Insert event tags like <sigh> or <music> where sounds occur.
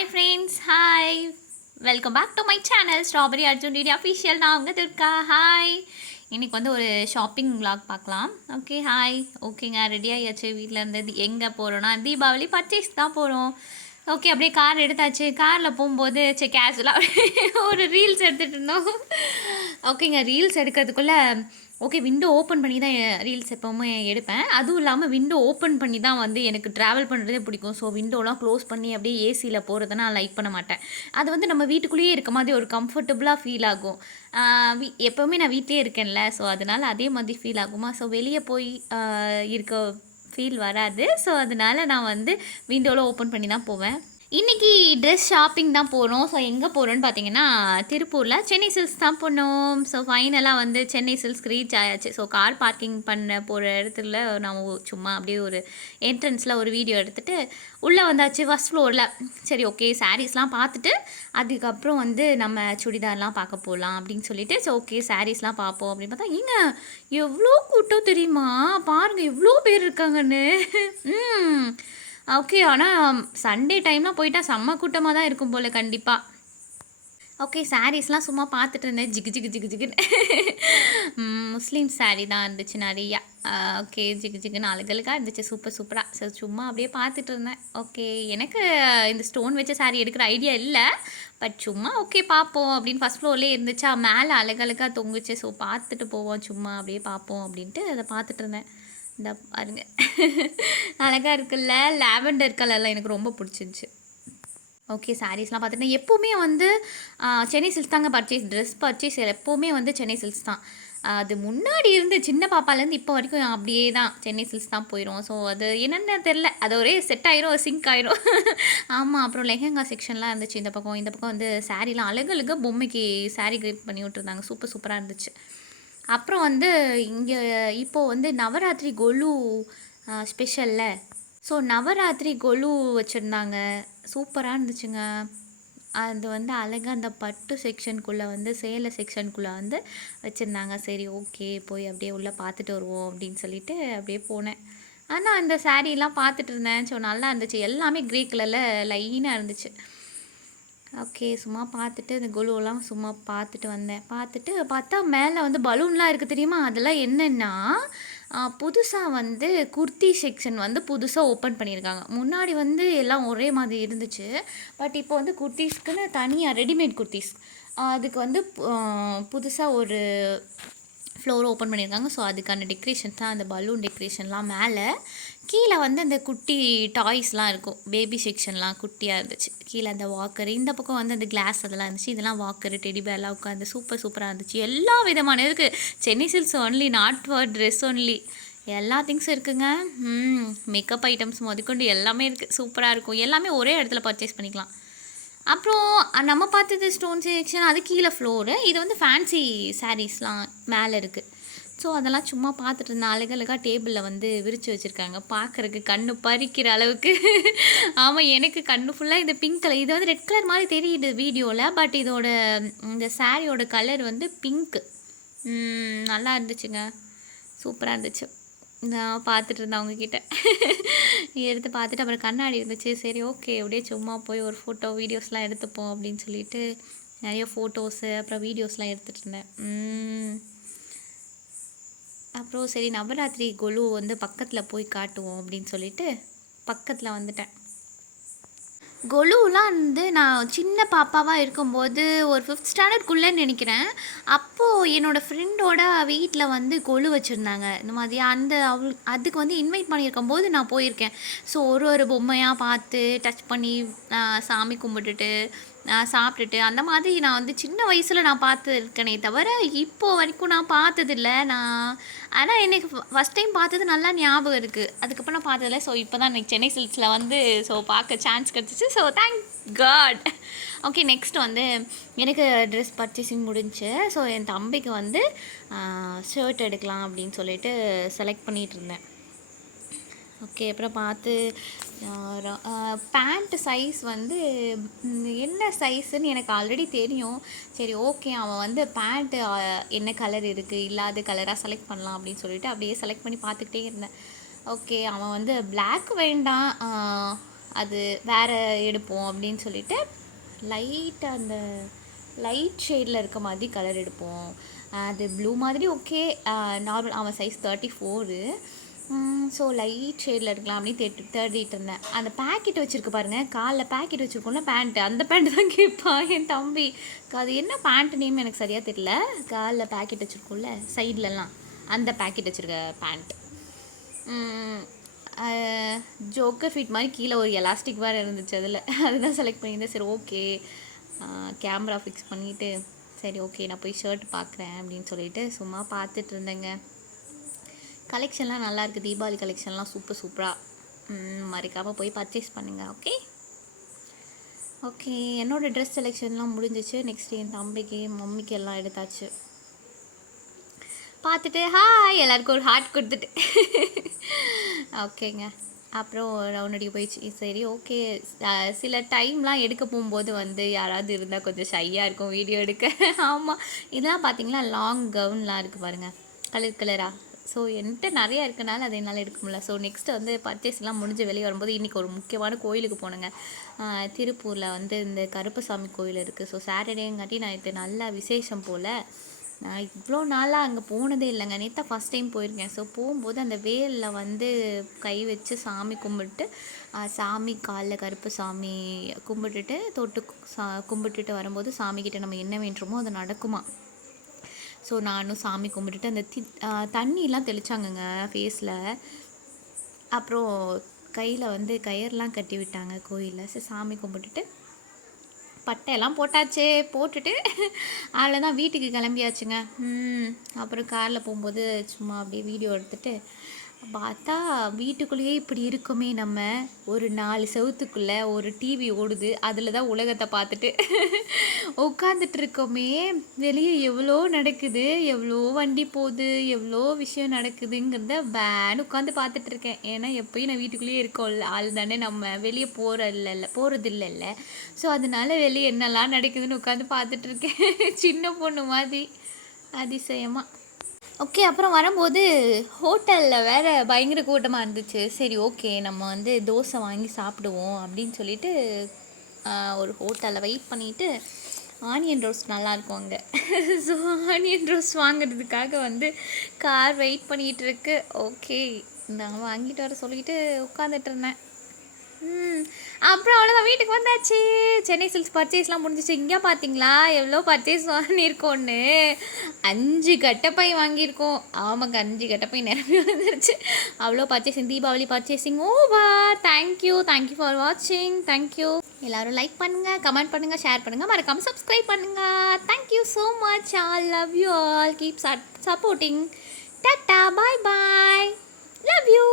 Hi friends hi welcome back to my channel strawberry Arjun DD official நான் உங்கள் Durga. Hi இன்றைக்கி வந்து ஒரு ஷாப்பிங் விளாக் பார்க்கலாம். ஓகே ஹாய் ஓகேங்க ரெடி ஆகியாச்சு வீட்டில் இருந்து எங்கே போகிறோன்னா தீபாவளி பர்ச்சேஸ் தான் போகிறோம் ஓகே அப்படியே கார் எடுத்தாச்சு. காரில் போகும்போது சரி கேஷுவலாக ஒரு ரீல்ஸ் எடுத்துகிட்டு இருந்தோம். ஓகேங்க ரீல்ஸ் எடுக்கிறதுக்குள்ளே ஓகே விண்டோ ஓப்பன் பண்ணி தான் ரீல்ஸ் எப்போவுமே எடுப்பேன். அதுவும் இல்லாமல் விண்டோ ஓப்பன் பண்ணி தான் வந்து எனக்கு ட்ராவல் பண்ணுறதே பிடிக்கும். ஸோ விண்டோலாம் க்ளோஸ் பண்ணி அப்படியே ஏசியில் போகிறத நான் லைக் பண்ண மாட்டேன். அது வந்து நம்ம வீட்டுக்குள்ளேயே இருக்க மாதிரி ஒரு கம்ஃபர்டபுளாக ஃபீல் ஆகும். வீ எப்போவுமே நான் வீட்டிலே இருக்கேன்ல. ஸோ அதனால் அதே மாதிரி ஃபீல் ஆகுமா? ஸோ வெளியே போய் இருக்க ஃபீல் வராது. ஸோ அதனால நான் வந்து விண்டோவில் ஓப்பன் பண்ணி தான் போவேன். இன்றைக்கி ட்ரெஸ் ஷாப்பிங் தான் போகிறோம் ஸோ எங்கே போகிறோன்னு பார்த்தீங்கன்னா திருப்பூரில் சென்னை சில்ஸ் தான் போனோம் ஸோ ஃபைனலாக வந்து சென்னை சில்ஸ்க்கு ரீச் ஆயாச்சு. ஸோ கார் பார்க்கிங் பண்ண போகிற இடத்துல நான் சும்மா அப்படியே ஒரு என்ட்ரன்ஸில் ஒரு வீடியோ எடுத்துகிட்டு உள்ளே வந்தாச்சு ஃபஸ்ட் ஃப்ளோரில் சரி ஓகே சாரீஸ்லாம் பார்த்துட்டு அதுக்கப்புறம் வந்து நம்ம சுடிதார்லாம் பார்க்க போகலாம் அப்படின்னு சொல்லிட்டு ஸோ ஓகே சாரீஸ்லாம் பார்ப்போம் அப்படின்னு பார்த்தா ஏங்க எவ்வளோ கூட்டம் தெரியுமா? பாருங்கள் எவ்வளோ பேர் இருக்காங்கன்னு. <laughs> ம். ஓகே ஆனால் சண்டே டைம்லாம் போயிட்டால் செம்ம கூட்டமாக தான் இருக்கும் போல் கண்டிப்பாக ஓகே சாரீஸ்லாம் சும்மா பார்த்துட்டு இருந்தேன். ஜிகு ஜிகு ஜிகு ஜிகுன்னு. முஸ்லீம் சாரீ தான் இருந்துச்சு நிறையா. ஓகே ஜிகு ஜிகுன்னு அழகழகாக இருந்துச்சு. சூப்பர் சூப்பராக ஸோ சும்மா அப்படியே பார்த்துட்டு இருந்தேன். ஓகே எனக்கு இந்த ஸ்டோன் வச்ச சாரீ எடுக்கிற ஐடியா இல்லை. பட் சும்மா ஓகே பார்ப்போம் அப்படின்னு ஃபஸ்ட் ஃப்ளோர்லேயே இருந்துச்சா. மேலே அழகழகாக தொங்குச்சு. ஸோ பார்த்துட்டு போவோம் சும்மா அப்படியே பார்ப்போம் அப்படின்ட்டு அதை பார்த்துட்டு இருந்தேன். இந்த பாருங்க. அழகாக இருக்குல்ல? லாவெண்டர் கலரில் எனக்கு ரொம்ப பிடிச்சிருந்துச்சு. ஓகே சாரீஸ்லாம் பார்த்துட்டேன் எப்போவுமே வந்து சென்னை சில்க்ஸ் தாங்க பர்ச்சேஸ் ட்ரெஸ் பர்ச்சேஸ் எப்போவுமே வந்து சென்னை சில்க்ஸ் தான். அது முன்னாடி இருந்து சின்ன பாப்பாலேருந்து இப்போ வரைக்கும் அப்படியே தான் சென்னை சில்க்ஸ் தான் போயிடும் ஸோ அது என்னென்ன தெரில அது ஒரே செட் ஆயிரும் சிங்க் ஆயிரும். ஆமாம் அப்புறம் லெஹங்கா செக்ஷன்லாம் இருந்துச்சு இந்த பக்கம். இந்த பக்கம் வந்து சாரீலாம் அழகழகாக பொம்மைக்கு சாரீ கிரேப் பண்ணி விட்டுருந்தாங்க. சூப்பர் சூப்பராக இருந்துச்சு. அப்புறம் வந்து இங்கே இப்போது வந்து நவராத்திரி கொலு ஸ்பெஷலில் ஸோ நவராத்திரி கொலு வச்சுருந்தாங்க. சூப்பராக இருந்துச்சுங்க. அது வந்து அழகாக அந்த பட்டு செக்ஷனுக்குள்ளே வந்து சேலை செக்ஷனுக்குள்ளே வந்து வச்சுருந்தாங்க. சரி ஓகே போய் அப்படியே உள்ளே பார்த்துட்டு வருவோம் அப்படின்னு சொல்லிட்டு அப்படியே போனேன். ஆனால் அந்த சாரீலாம் பார்த்துட்டு இருந்தேன். ஸோ நல்லா இருந்துச்சு. எல்லாமே க்ரே கலரில் லைனாக இருந்துச்சு. ஓகே சும்மா பார்த்துட்டு இந்த குழுவெல்லாம் சும்மா பார்த்துட்டு வந்தேன். பார்த்துட்டு பார்த்தா மேலே வந்து பலூன்லாம் இருக்குது தெரியுமா? அதெல்லாம் என்னென்னா புதுசாக வந்து குர்த்தி செக்ஷன் வந்து புதுசாக ஓப்பன் பண்ணியிருக்காங்க. முன்னாடி வந்து எல்லாம் ஒரே மாதிரி இருந்துச்சு. பட் இப்போ வந்து குர்த்திஸ்க்குன்னு தனியாக ரெடிமேட் குர்த்திஸ். அதுக்கு வந்து புதுசாக ஒரு ஃப்ளோர் ஓப்பன் பண்ணியிருக்காங்க. ஸோ அதுக்கான டெக்ரேஷன் தான் அந்த பலூன் டெக்ரேஷன்லாம் மேலே. கீழே வந்து அந்த குட்டி டாய்ஸ்லாம் இருக்கும். பேபி செக்ஷன்லாம் குட்டியாக இருந்துச்சு. கீழே அந்த வாக்கர் இந்த பக்கம் வந்து அந்த கிளாஸ் அதெல்லாம் இருந்துச்சு. இதெல்லாம் வாக்கர் டெடி பேர்லாம் உட்காந்து சூப்பர் சூப்பராக இருந்துச்சு. எல்லா விதமான இருக்குது Chennai silks only not for dress only எல்லா திங்ஸும் இருக்குங்க. மேக்கப் ஐட்டம்ஸ் முதற்கொண்டு எல்லாமே இருக்குது சூப்பராக இருக்கும். எல்லாமே ஒரே இடத்துல பர்ச்சேஸ் பண்ணிக்கலாம். அப்புறம் நம்ம பார்த்தது ஸ்டோன் செக்ஷன் அது கீழே ஃப்ளோரு இது வந்து ஃபேன்சி சாரீஸ்லாம் மேலே இருக்குது ஸோ அதெல்லாம் சும்மா பார்த்துட்டு இருந்தேன் அழகழகாக டேபிளில் வந்து விரித்து வச்சுருக்காங்க. பார்க்குறக்கு கண்ணு பறிக்கிற அளவுக்கு. <laughs> ஆமாம் எனக்கு கண்ணு ஃபுல்லாக இந்த பிங்க் கலர் இது வந்து ரெட் கலர் மாதிரி தெரியுது வீடியோவில் பட் இதோட இந்த சாரியோட கலர் வந்து பிங்க்கு நல்லா இருந்துச்சுங்க. சூப்பராக இருந்துச்சு. நான் பார்த்துட்டு இருந்தேன் அவங்கக்கிட்ட எடுத்து பார்த்துட்டு அப்புறம் கண்ணாடி இருந்துச்சு. சரி ஓகே அப்படியே சும்மா போய் ஒரு ஃபோட்டோ வீடியோஸ்லாம் எடுத்துப்போம் அப்படின்னு சொல்லிட்டு நிறைய ஃபோட்டோஸு அப்புறம் வீடியோஸ்லாம் எடுத்துகிட்டு இருந்தேன். அப்புறம் சரி நவராத்திரி கொலு வந்து பக்கத்தில் போய் காட்டுவோம் அப்படின்னு சொல்லிட்டு பக்கத்தில் வந்துட்டேன். கொலுலாம் வந்து நான் சின்ன பாப்பாவாக இருக்கும்போது ஒரு ஃபிஃப்த் ஸ்டாண்டர்ட்குள்ளேன்னு நினைக்கிறேன். அப்போது என்னோடய ஃப்ரெண்டோட வீட்டில் வந்து கொலு வச்சுருந்தாங்க. இந்த மாதிரி அந்த அவள் அதுக்கு வந்து இன்வைட் பண்ணியிருக்கும் போது நான் போயிருக்கேன். ஸோ ஒரு ஒரு பொம்மையாக பார்த்து டச் பண்ணி சாமி கும்பிட்டுட்டு சாப்பிட்டுட்டு அந்த மாதிரி நான் வந்து சின்ன வயசில் நான் பார்த்துருக்கேனே தவிர இப்போ வரைக்கும் நான் பார்த்ததில்ல. நான் ஆனால் எனக்கு ஃபஸ்ட் டைம் பார்த்தது நல்லா ஞாபகம் இருக்குது அதுக்கப்புறம் நான் பார்த்ததில்ல. ஸோ இப்போ தான் எனக்கு சென்னை சில்க்ஸில் வந்து ஸோ பார்க்க சான்ஸ் கிடச்சிச்சு. So thank god okay next வந்து எனக்கு ட்ரெஸ் பர்ச்சேசிங் முடிஞ்சு ஸோ என் தம்பிக்கு வந்து ஷர்ட் எடுக்கலாம் அப்படின்னு சொல்லிட்டு செலக்ட் பண்ணிகிட்டு இருந்தேன். ஓகே அப்புறம் பார்த்து பேண்ட் சைஸ் வந்து என்ன சைஸுன்னு எனக்கு ஆல்ரெடி தெரியும். சரி ஓகே அவன் வந்து பேண்ட்டு என்ன கலர் இருக்குது இல்லாத கலராக செலக்ட் பண்ணலாம் அப்படின்னு சொல்லிட்டு அப்படியே செலக்ட் பண்ணி பார்த்துக்கிட்டே இருந்தேன். ஓகே அவன் வந்து பிளாக் வேண்டாம் அது வேறு எடுப்போம் அப்படின்னு சொல்லிட்டு லைட்டாக அந்த லைட் ஷேடில் இருக்க மாதிரி கலர் எடுப்போம். அது ப்ளூ மாதிரி ஓகே நார்மல் அவன் size thirty four so light ஷேடில் எடுக்கலாம் அப்படின்னு தேட்டு தேடிட்டு இருந்தேன். அந்த பேக்கெட் வச்சுருக்கு பாருங்கள் காலில் பேக்கெட் வச்சுருக்கோம்ல பேண்ட்டு அந்த பேண்ட் தான் கேட்பான் என் தம்பி. அது என்ன பேண்ட் நேம் எனக்கு சரியாக தெரியல. காலில் பேக்கெட் வச்சுருக்கோம்ல சைட்லலாம் அந்த பேக்கெட் வச்சுருக்க பேண்ட் ஜோக்கர் ஃபிட் மாதிரி கீழே ஒரு எலாஸ்டிக் வேறு இருந்துச்சு அதில். அதுதான் செலக்ட் பண்ணியிருந்தேன். சரி ஓகே கேமரா ஃபிக்ஸ் பண்ணிவிட்டு சரி ஓகே நான் போய் ஷர்ட் பார்க்குறேன் அப்படின்னு சொல்லிட்டு சும்மா பார்த்துட்டு இருந்தேங்க. கலெக்ஷன்லாம் நல்லா இருக்குது தீபாவளி கலெக்ஷன்லாம் சூப்பர் சூப்பராக மறைக்காமல் போய் பர்ச்சேஸ் பண்ணுங்கள் ஓகே ஓகே என்னோடய ட்ரெஸ் செலெக்ஷன்லாம் முடிஞ்சிச்சு. நெக்ஸ்ட் என் தம்பிக்கு மம்மிக்கு எல்லாம் எடுத்தாச்சு. பார்த்துட்டு ஹாய் எல்லாருக்கும் ஒரு ஹார்ட் கொடுத்துட்டு. ஓகேங்க அப்புறம் ரவுண்ட் அடிக்க போயிடுச்சு. சரி ஓகே சில டைம்லாம் எடுக்க போகும்போது வந்து யாராவது இருந்தால் கொஞ்சம் ஷையாக இருக்கும் வீடியோ எடுக்க. ஆமாம் இதெல்லாம் பார்த்தீங்கன்னா லாங் கவுன்லாம் இருக்குது பாருங்கள் கலர் கலராக ஸோ என்கிட்ட நிறையா இருக்கனால அதை என்னால் எடுக்க முடியல. ஸோ நெக்ஸ்ட்டு வந்து பர்ச்சேஸ்லாம் முடிஞ்சு வெளியே வரும்போது இன்றைக்கி ஒரு முக்கியமான கோயிலுக்கு போனேங்க. திருப்பூரில் வந்து இந்த கருப்பசாமி கோயில் இருக்குது ஸோ சாட்டர்டேங்காட்டி நான் இது நல்லா விசேஷம் போல். நான் இவ்வளோ நாளாக அங்கே போனதே இல்லைங்க. நேற்று ஃபஸ்ட் டைம் போயிருக்கேன். ஸோ போகும்போது அந்த வேலில் வந்து கை வச்சு சாமி கும்பிட்டு சாமி காலில் கருப்பு சாமி கும்பிட்டுட்டு தொட்டு சா கும்பிட்டுட்டு வரும்போது சாமிக்கிட்ட நம்ம என்ன வேண்டுமோ அது நடக்குமா? ஸோ நானும் சாமி கும்பிட்டுட்டு அந்த தி தண்ணியெலாம் தண்ணிலாம் தெளிச்சாங்கங்க ஃபேஸில் அப்புறம் கையில் வந்து கயிறுலாம் கட்டி விட்டாங்க கோயிலில். சரி சாமி கும்பிட்டுட்டு பட்டையெல்லாம் போட்டாச்சு. போட்டுட்டு அதில் தான் வீட்டுக்கு கிளம்பியாச்சுங்க. ம், அப்புறம் காரில் போகும்போது சும்மா அப்படியே வீடியோ எடுத்துகிட்டு பார்த்தா வீட்டுக்குள்ளேயே இப்படி இருக்குமே நம்ம. ஒரு நாலு செவத்துக்குள்ளே ஒரு டிவி ஓடுது. அதில் தான் உலகத்தை பார்த்துட்டு <laughs> உட்காந்துட்டு இருக்கோமே. வெளியே எவ்வளோ நடக்குது? எவ்வளோ வண்டி போகுது? எவ்வளோ விஷயம் நடக்குதுங்கிறத வேன் உட்காந்து பார்த்துட்டு இருக்கேன். ஏன்னா எப்பயும் நான் வீட்டுக்குள்ளேயே இருக்கோம்ல ஆள் தானே நம்ம. வெளியே போகிற இல்லைல்ல போகிறது இல்லைல்ல ஸோ அதனால வெளியே என்னெல்லாம் நடக்குதுன்னு உட்காந்து பார்த்துட்டு இருக்கேன். <laughs> சின்ன பொண்ணு மாதிரி. அதிசயமாக ஓகே அப்புறம் வரும்போது ஹோட்டலில் வேற பயங்கர கூட்டமாக இருந்துச்சு. சரி ஓகே நம்ம வந்து தோசை வாங்கி சாப்பிடுவோம் அப்படின்னு சொல்லிட்டு ஒரு ஹோட்டலில் வெயிட் பண்ணிவிட்டு ஆனியன் ரோஸ்ட் நல்லாயிருக்கும் அங்கே. ஸோ <laughs> ஆனியன் ரோஸ்ட் வாங்குறதுக்காக வந்து கார் வெயிட் பண்ணிகிட்டு இருக்கு. ஓகே நான் வாங்கிட்டு வர சொல்லிட்டு உட்காந்துட்டு இருந்தேன். அப்புறம் அவ்வளோதான் வீட்டுக்கு வந்தாச்சு. சென்னை சில்க்ஸ் பர்ச்சேஸ்லாம் முடிஞ்சிச்சு. இங்கே பார்த்தீங்களா எவ்வளோ பர்ச்சேஸ் வாங்கியிருக்கோன்னு அஞ்சு கட்டப்பை வாங்கியிருக்கோம். ஆமாங்க அஞ்சு கட்டப்பை நிரம்பி வந்துருச்சு அவ்வளோ purchasing Deepavali purchasing over thank you thank you for வாட்சிங் தேங்க்யூ எல்லோரும் லைக் பண்ணுங்கள் கமெண்ட் பண்ணுங்கள் ஷேர் பண்ணுங்கள் மறக்காமல் சப்ஸ்கிரைப் பண்ணுங்கள் thank you so much all love you all keep supporting tata bye bye love you